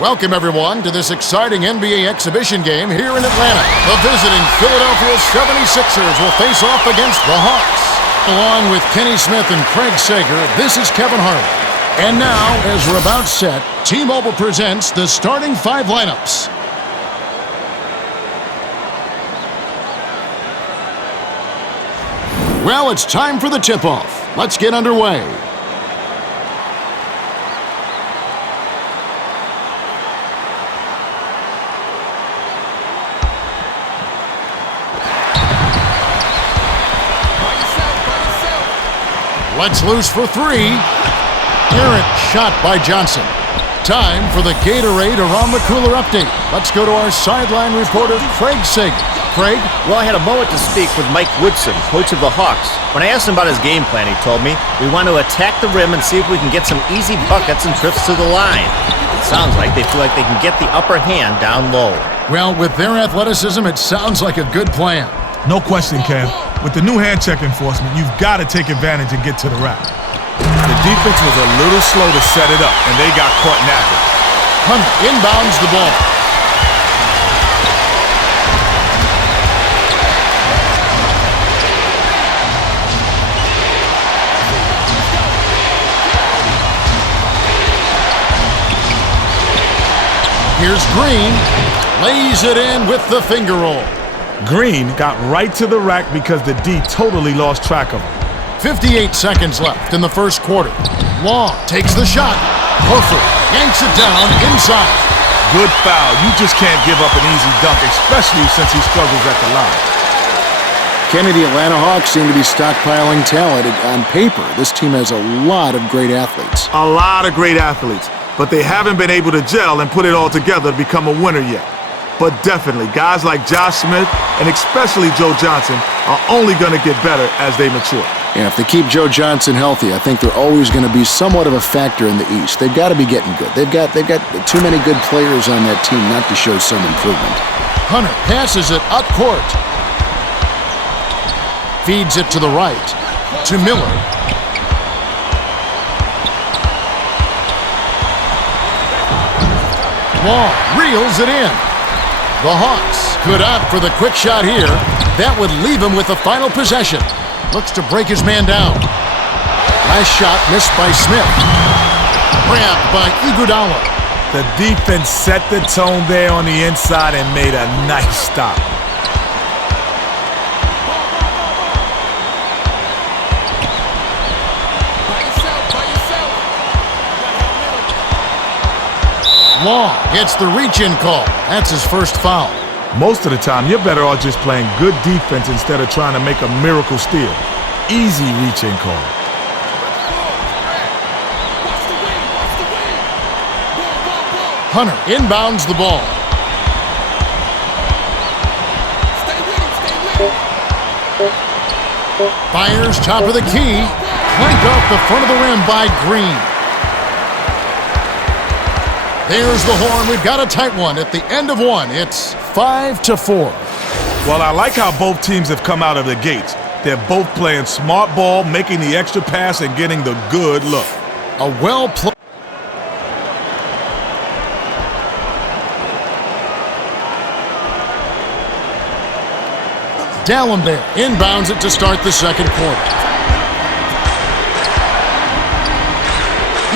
Welcome, everyone, to this exciting NBA exhibition game here in Atlanta. The visiting Philadelphia 76ers will face off against the Hawks. Along with Kenny Smith and Craig Sager, this is Kevin Harlan. And now, as we're about set, T-Mobile presents the starting five lineups. Well, it's time for the tip-off. Let's get underway. Let's loose for three. Errant shot by Johnson. Time for the Gatorade Around the Cooler update. Let's go to our sideline reporter, Craig Sager. Craig? Well, I had a moment to speak with Mike Woodson, coach of the Hawks. When I asked him about his game plan, he told me, we want to attack the rim and see if we can get some easy buckets and trips to the line. It sounds like they feel like they can get the upper hand down low. Well, with their athleticism, it sounds like a good plan. No question, Cam. With the new hand check enforcement, you've got to take advantage and get to the rack. The defense was a little slow to set it up, and they got caught napping. Hunter inbounds the ball. Here's Green. Lays it in with the finger roll. Green got right to the rack because the D totally lost track of him. 58 seconds left in the first quarter. Long takes the shot. Horford yanks it down inside. Good foul. You just can't give up an easy dunk, especially since he struggles at the line. Kenny, the Atlanta Hawks seem to be stockpiling talent. On paper, this team has a lot of great athletes. A lot of great athletes, but they haven't been able to gel and put it all together to become a winner yet. But definitely, guys like Josh Smith and especially Joe Johnson are only going to get better as they mature. Yeah, if they keep Joe Johnson healthy, I think they're always going to be somewhat of a factor in the East. They've got to be getting good. They've got too many good players on that team not to show some improvement. Hunter passes it up court. Feeds it to the right. To Miller. Long reels it in. The Hawks could opt for the quick shot here. That would leave him with the final possession. Looks to break his man down. Last shot missed by Smith. Grabbed by Iguodala. The defense set the tone there on the inside and made a nice stop. Long gets the reach-in call. That's his first foul. Most of the time, you're better off just playing good defense instead of trying to make a miracle steal. Easy reach-in call. Hunter inbounds the ball. Fires top of the key. Clanked off the front of the rim by Green. There's the horn. We've got a tight one at the end of one. It's 5-4. Well, I like how both teams have come out of the gates. They're both playing smart ball, making the extra pass, and getting the good look. A well-played. Dalembert inbounds it to start the second quarter.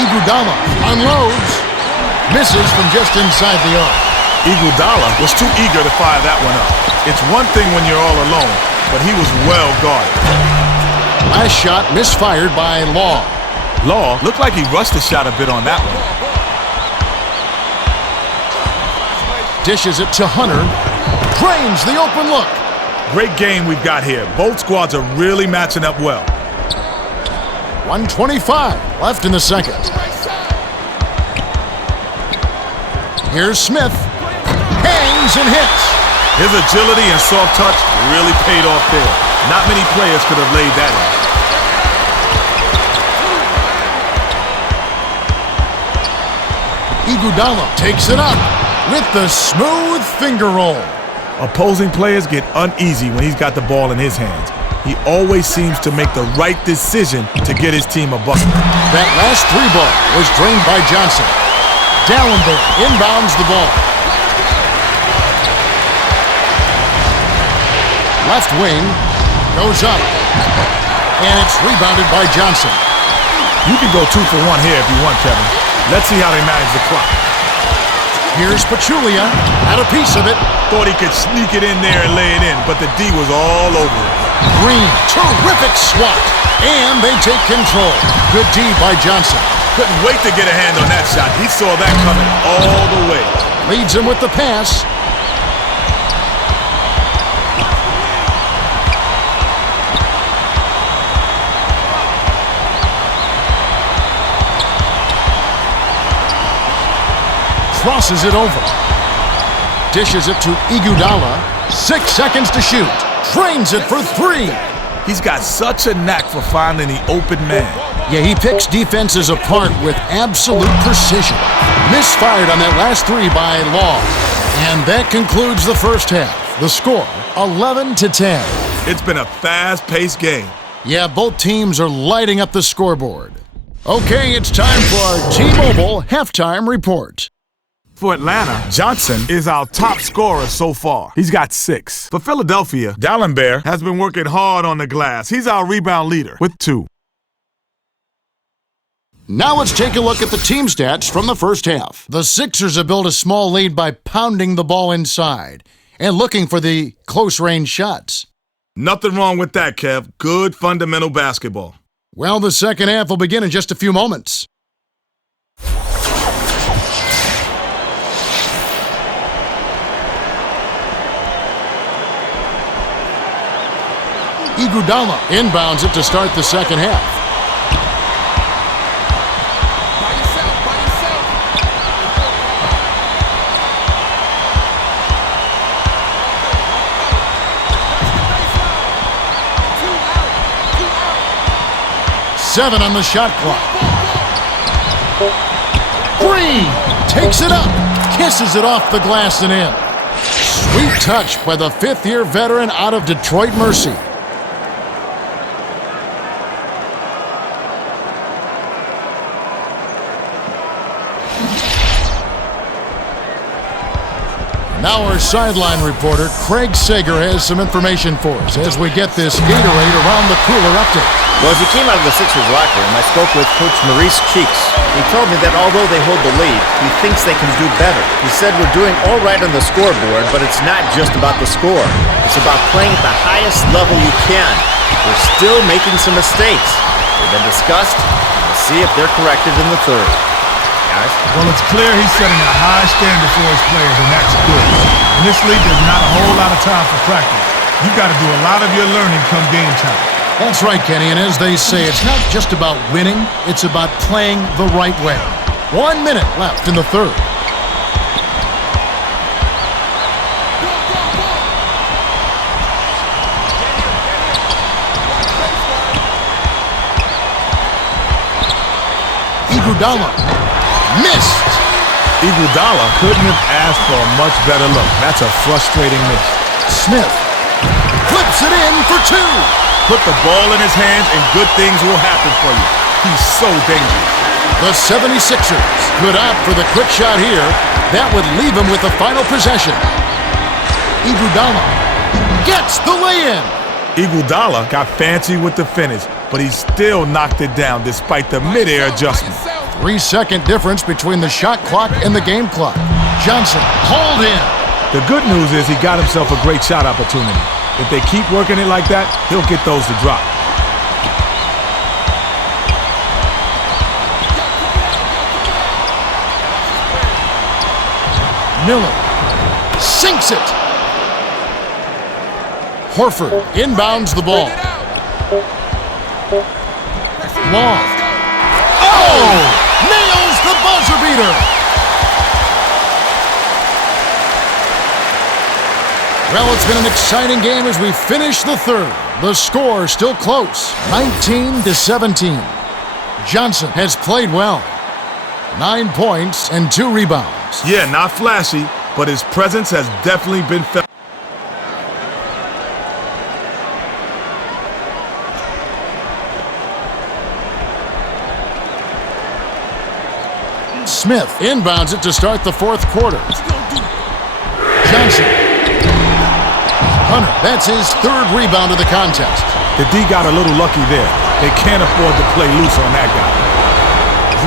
Iguodala unloads. Misses from just inside the arc. Iguodala was too eager to fire that one up. It's one thing when you're all alone, but he was well guarded. Last shot misfired by Law. Law looked like he rushed the shot a bit on that one. Dishes it to Hunter. Drains the open look. Great game we've got here. Both squads are really matching up well. 1:25 left in the second. Here's Smith. Hangs and hits. His agility and soft touch really paid off there. Not many players could have laid that in. Iguodala takes it up with the smooth finger roll. Opposing players get uneasy when he's got the ball in his hands. He always seems to make the right decision to get his team a bucket. That last three ball was drained by Johnson. Dallenberg inbounds the ball. Left wing goes up. And it's rebounded by Johnson. You can go 2 for 1 here if you want, Kevin. Let's see how they manage the clock. Here's Pachulia. Had a piece of it. Thought he could sneak it in there and lay it in, but the D was all over it. Green, terrific swat. And they take control. Good D by Johnson. Couldn't wait to get a hand on that shot. He saw that coming all the way. Leads him with the pass. Crosses it over. Dishes it to Iguodala. 6 seconds to shoot. Drains it for 3. He's got such a knack for finding the open man. Yeah, he picks defenses apart with absolute precision. Misfired on that last 3 by Law. And that concludes the first half. The score, 11-10. It's been a fast-paced game. Yeah, both teams are lighting up the scoreboard. Okay, it's time for our T-Mobile halftime report. For Atlanta, Johnson is our top scorer so far. He's got 6. For Philadelphia, Dallenberg has been working hard on the glass. He's our rebound leader with 2. Now let's take a look at the team stats from the first half. The Sixers have built a small lead by pounding the ball inside and looking for the close-range shots. Nothing wrong with that, Kev. Good fundamental basketball. Well, the second half will begin in just a few moments. Iguodala inbounds it to start the second half. By yourself. 7 on the shot clock. Green takes it up, kisses it off the glass and in. Sweet touch by the 5th-year veteran out of Detroit Mercy. Now our sideline reporter, Craig Sager, has some information for us as we get this Gatorade around the cooler update. Well, as he came out of the Sixers locker room, I spoke with Coach Maurice Cheeks. He told me that although they hold the lead, he thinks they can do better. He said we're doing all right on the scoreboard, but it's not just about the score. It's about playing at the highest level you can. We're still making some mistakes. They've been discussed, and we'll see if they're corrected in the third. Guys? Well, it's clear he's setting a high standard for his players, and that's good. In this league, there's not a whole lot of time for practice. You've got to do a lot of your learning come game time. That's right, Kenny, and as they say, it's not just about winning, it's about playing the right way. 1 minute left in the third. Iguodala missed. Iguodala couldn't have asked for a much better look. That's a frustrating miss. Smith flips it in for 2. Put the ball in his hands and good things will happen for you. He's so dangerous. The 76ers could opt for the quick shot here. That would leave him with the final possession. Iguodala gets the lay-in. Iguodala got fancy with the finish, but he still knocked it down despite the mid-air adjustment. 3-second difference between the shot clock and the game clock. Johnson hauled in. The good news is he got himself a great shot opportunity. If they keep working it like that, he'll get those to drop. Miller sinks it. Horford inbounds the ball. Long. Oh! Nails the buzzer beater. Well, it's been an exciting game as we finish the third. The score still close, 19-17. Johnson has played well. 9 points and 2 rebounds. Yeah, not flashy, but his presence has definitely been felt. Smith inbounds it to start the fourth quarter. Johnson. Hunter, that's his third rebound of the contest. The D got a little lucky there. They can't afford to play loose on that guy.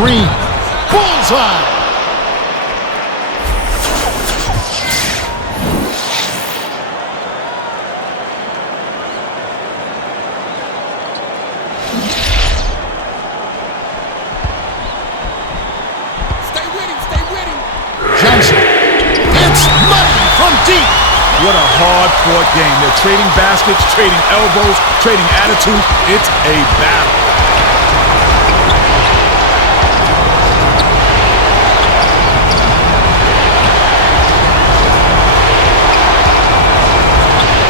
Green. Bullseye. Stay with him, stay with him. Johnson. It's money from deep. What a hard-fought game. They're trading baskets, trading elbows, trading attitude. It's a battle.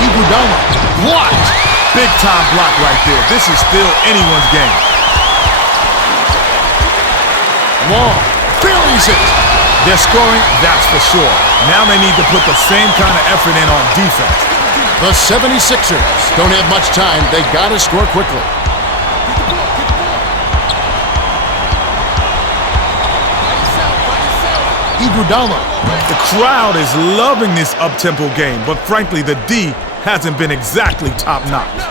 Iguodala blocked. Big-time block right there. This is still anyone's game. Long buries it. They're scoring, that's for sure. Now they need to put the same kind of effort in on defense. The 76ers don't have much time. They gotta score quickly. By yourself. Iguodala. The crowd is loving this up-tempo game, but frankly, the D hasn't been exactly top-notch.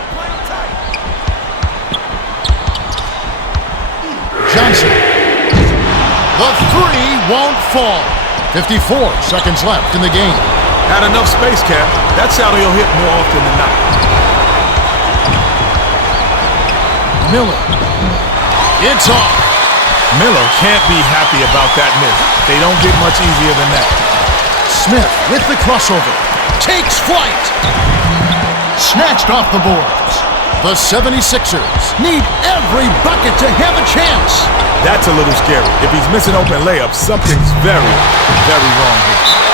Johnson. The three won't fall. 54 seconds left in the game. Had enough space, Cap. That's how he'll hit more often than not. Miller. It's off. Miller can't be happy about that miss. They don't get much easier than that. Smith with the crossover. Takes flight. Snatched off the boards. The 76ers need every bucket to have a chance. That's a little scary. If he's missing open layups, something's very, very wrong here.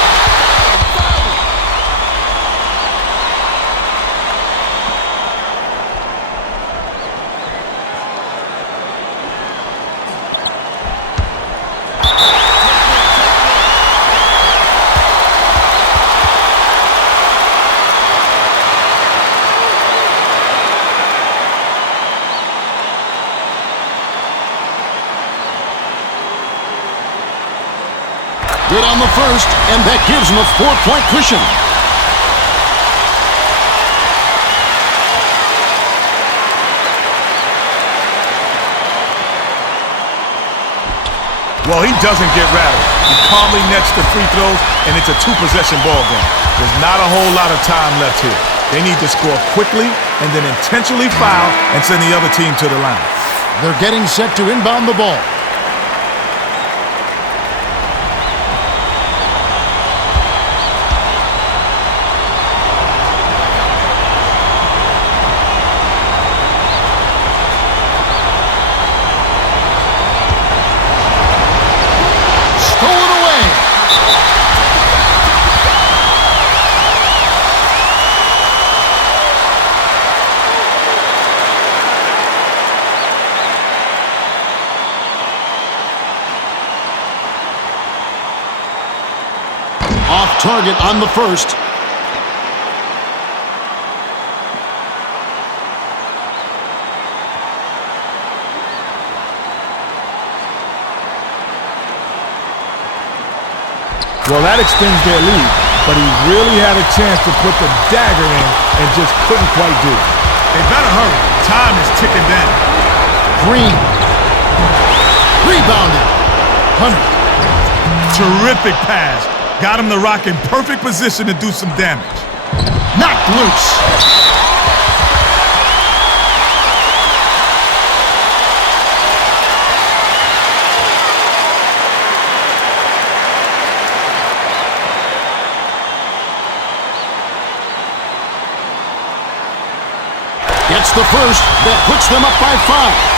Good on the first, and that gives him a 4-point cushion. Well, he doesn't get rattled. He calmly nets the free throws, and it's a two-possession ball game. There's not a whole lot of time left here. They need to score quickly and then intentionally foul and send the other team to the line. They're getting set to inbound the ball. Off target on the first. Well, that extends their lead, but he really had a chance to put the dagger in and just couldn't quite do it. They better hurry. Time is ticking down. Green. Rebounded. Hunter. Terrific pass. Got him the Rock in perfect position to do some damage. Knocked loose. Gets the first. That puts them up by 5.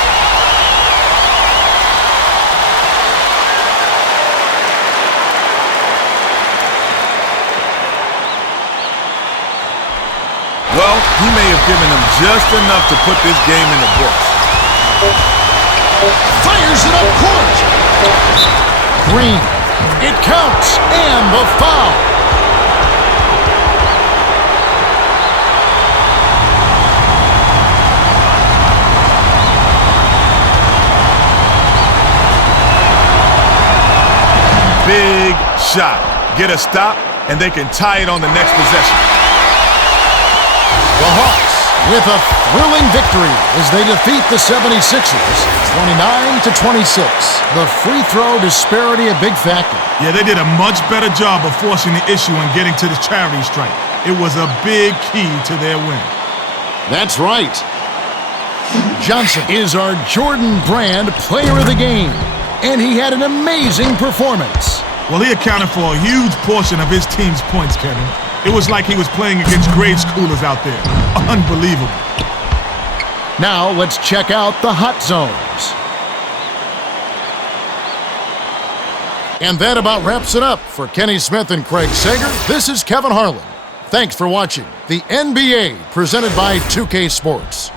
Well, he may have given them just enough to put this game in the books. Fires it up court. Green. It counts. And the foul. Big shot. Get a stop, and they can tie it on the next possession. The Hawks with a thrilling victory as they defeat the 76ers 29-26. The free throw disparity a big factor. Yeah, they did a much better job of forcing the issue and getting to the charity stripe. It was a big key to their win. That's right. Johnson is our Jordan Brand Player of the Game, and he had an amazing performance. Well, he accounted for a huge portion of his team's points, Kevin. It was like he was playing against grade schoolers out there. Unbelievable. Now let's check out the hot zones. And that about wraps it up for Kenny Smith and Craig Sager. This is Kevin Harlan. Thanks for watching the NBA presented by 2K Sports.